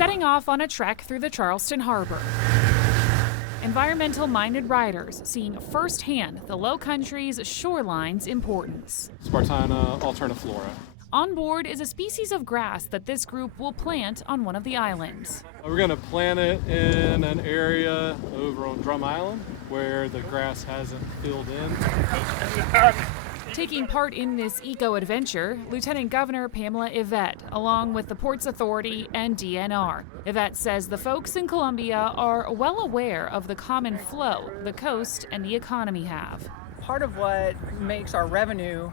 setting off on a trek through the Charleston Harbor. Environmental-minded riders seeing firsthand the Low Country's shoreline's importance. Spartina alterniflora. On board is a species of grass that this group will plant on one of the islands. We're going to plant it in an area over on Drum Island where the grass hasn't filled in. Taking part in this eco-adventure, Lieutenant Governor Pamela Yvette, along with the Ports Authority and DNR. Yvette says the folks in Columbia are well aware of the common flow the coast and the economy have. Part of what makes our revenue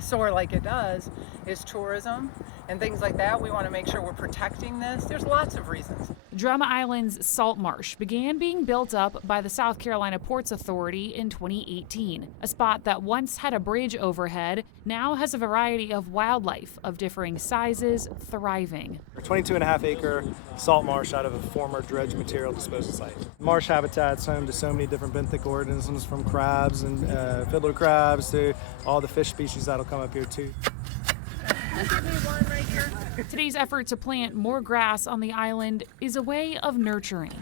soar like it does is tourism and things like that. We want to make sure we're protecting this. There's lots of reasons. Drum Island's salt marsh began being built up by the South Carolina Ports Authority in 2018. A spot that once had a bridge overhead now has a variety of wildlife of differing sizes thriving. A 22.5 acre salt marsh out of a former dredge material disposal site. Marsh habitat's home to so many different benthic organisms, from crabs and fiddler crabs to all the fish species that'll come up here too. Today's effort to plant more grass on the island is a way of nurturing,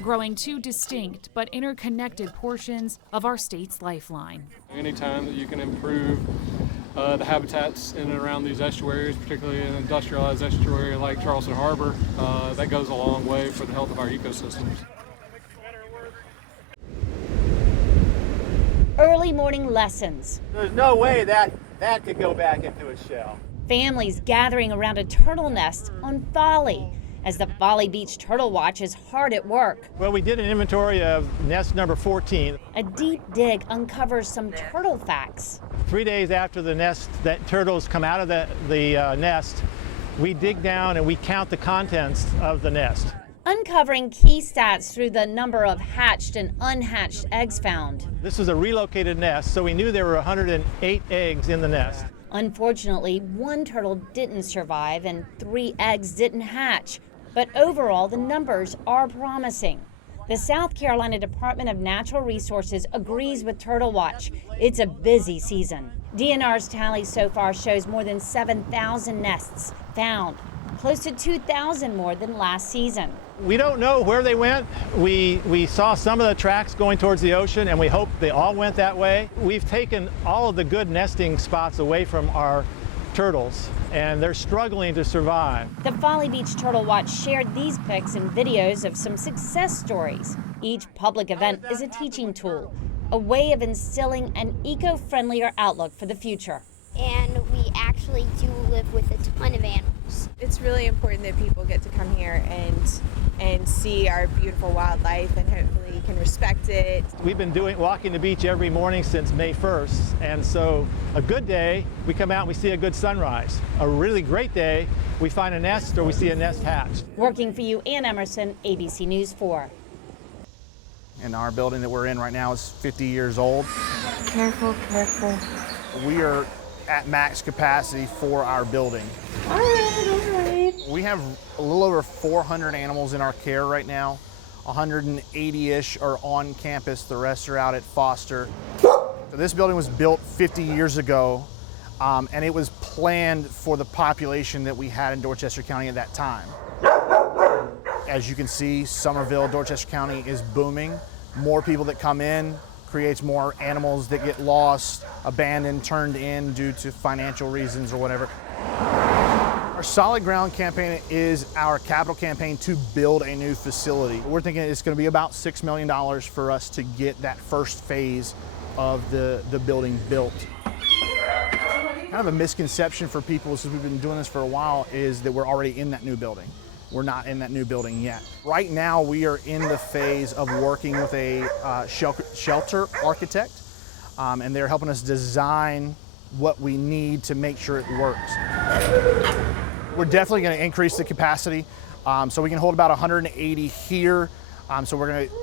growing two distinct but interconnected portions of our state's lifeline. Anytime that you can improve the habitats in and around these estuaries, particularly an industrialized estuary like Charleston Harbor, that goes a long way for the health of our ecosystems. Early morning lessons. There's no way that could go back into its shell. Families gathering around a turtle nest on Folly as the Folly Beach Turtle Watch is hard at work. Well, we did an inventory of nest number 14. A deep dig uncovers some turtle facts. 3 days after the nest, that turtles come out of the nest, we dig down and we count the contents of the nest. Uncovering key stats through the number of hatched and unhatched eggs found. This was a relocated nest, so we knew there were 108 eggs in the nest. Unfortunately, one turtle didn't survive and 3 eggs didn't hatch. But overall, the numbers are promising. The South Carolina Department of Natural Resources agrees with Turtle Watch. It's a busy season. DNR's tally so far shows more than 7,000 nests found, close to 2,000 more than last season. We don't know where they went. We saw some of the tracks going towards the ocean, and we hope they all went that way. We've taken all of the good nesting spots away from our turtles, and they're struggling to survive. The Folly Beach Turtle Watch shared these pics and videos of some success stories. Each public event is a teaching tool, a way of instilling an eco-friendlier outlook for the future. And we actually do live with a ton of animals. It's really important that people get to come here and see our beautiful wildlife and hopefully can respect it. We've been walking the beach every morning since May 1st, and so a good day, we come out and we see a good sunrise. A really great day, we find a nest or we see a nest hatched. Working for you, Ann Emerson, ABC News 4. And our building that we're in right now is 50 years old. Careful, careful. We are at max capacity for our building. All right. We have a little over 400 animals in our care right now. 180-ish are on campus, the rest are out at Foster. So this building was built 50 years ago, and it was planned for the population that we had in Dorchester County at that time. As you can see, Somerville, Dorchester County is booming. More people that come in creates more animals that get lost, abandoned, turned in due to financial reasons or whatever. Our Solid Ground campaign is our capital campaign to build a new facility. We're thinking it's going to be about $6 million for us to get that first phase of the building built. Kind of a misconception for people, since we've been doing this for a while, is that we're already in that new building. We're not in that new building yet. Right now, we are in the phase of working with a shelter architect, and they're helping us design what we need to make sure it works. We're definitely going to increase the capacity, so we can hold about 180 here, so we're going to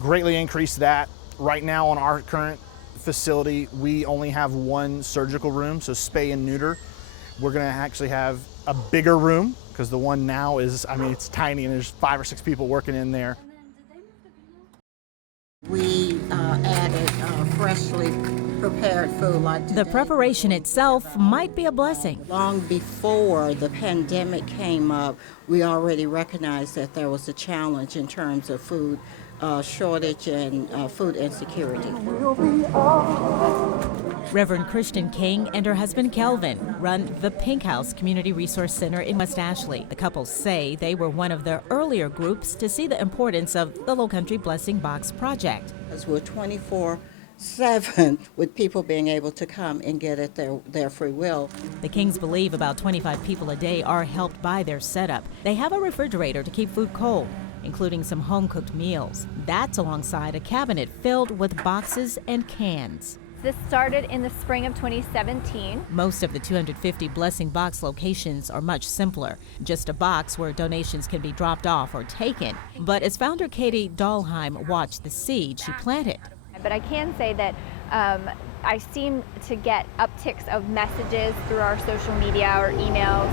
greatly increase that. Right now on our current facility, we only have one surgical room, so spay and neuter. We're going to actually have a bigger room, because the one now is, it's tiny and there's 5 or 6 people working in there. We added freshly prepared food like today. The preparation itself might be a blessing. Long before the pandemic came up, we already recognized that there was a challenge in terms of food shortage and food insecurity. Reverend Kristen King and her husband Kelvin run the Pink House Community Resource Center in West Ashley. The couple say they were one of the earlier groups to see the importance of the Lowcountry Blessing Box project. Because we're 24/7 with people being able to come and get at their free will. The Kings believe about 25 people a day are helped by their setup. They have a refrigerator to keep food cold, including some home-cooked meals. That's alongside a cabinet filled with boxes and cans. This started in the spring of 2017. Most of the 250 Blessing Box locations are much simpler. Just a box where donations can be dropped off or taken. But as founder Katie Dahlheim watched the seed she planted. But I can say that I seem to get upticks of messages through our social media or emails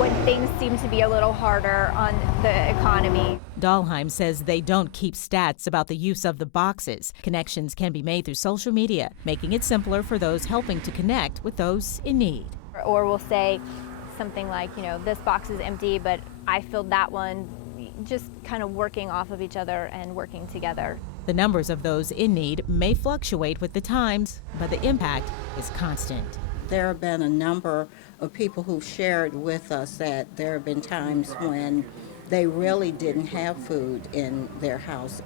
when things seem to be a little harder on the economy. Dahlheim says they don't keep stats about the use of the boxes. Connections can be made through social media, making it simpler for those helping to connect with those in need. Or we'll say something like, this box is empty, but I filled that one, just kind of working off of each other and working together. The numbers of those in need may fluctuate with the times, but the impact is constant. There have been a number of people who've shared with us that there have been times when they really didn't have food in their house.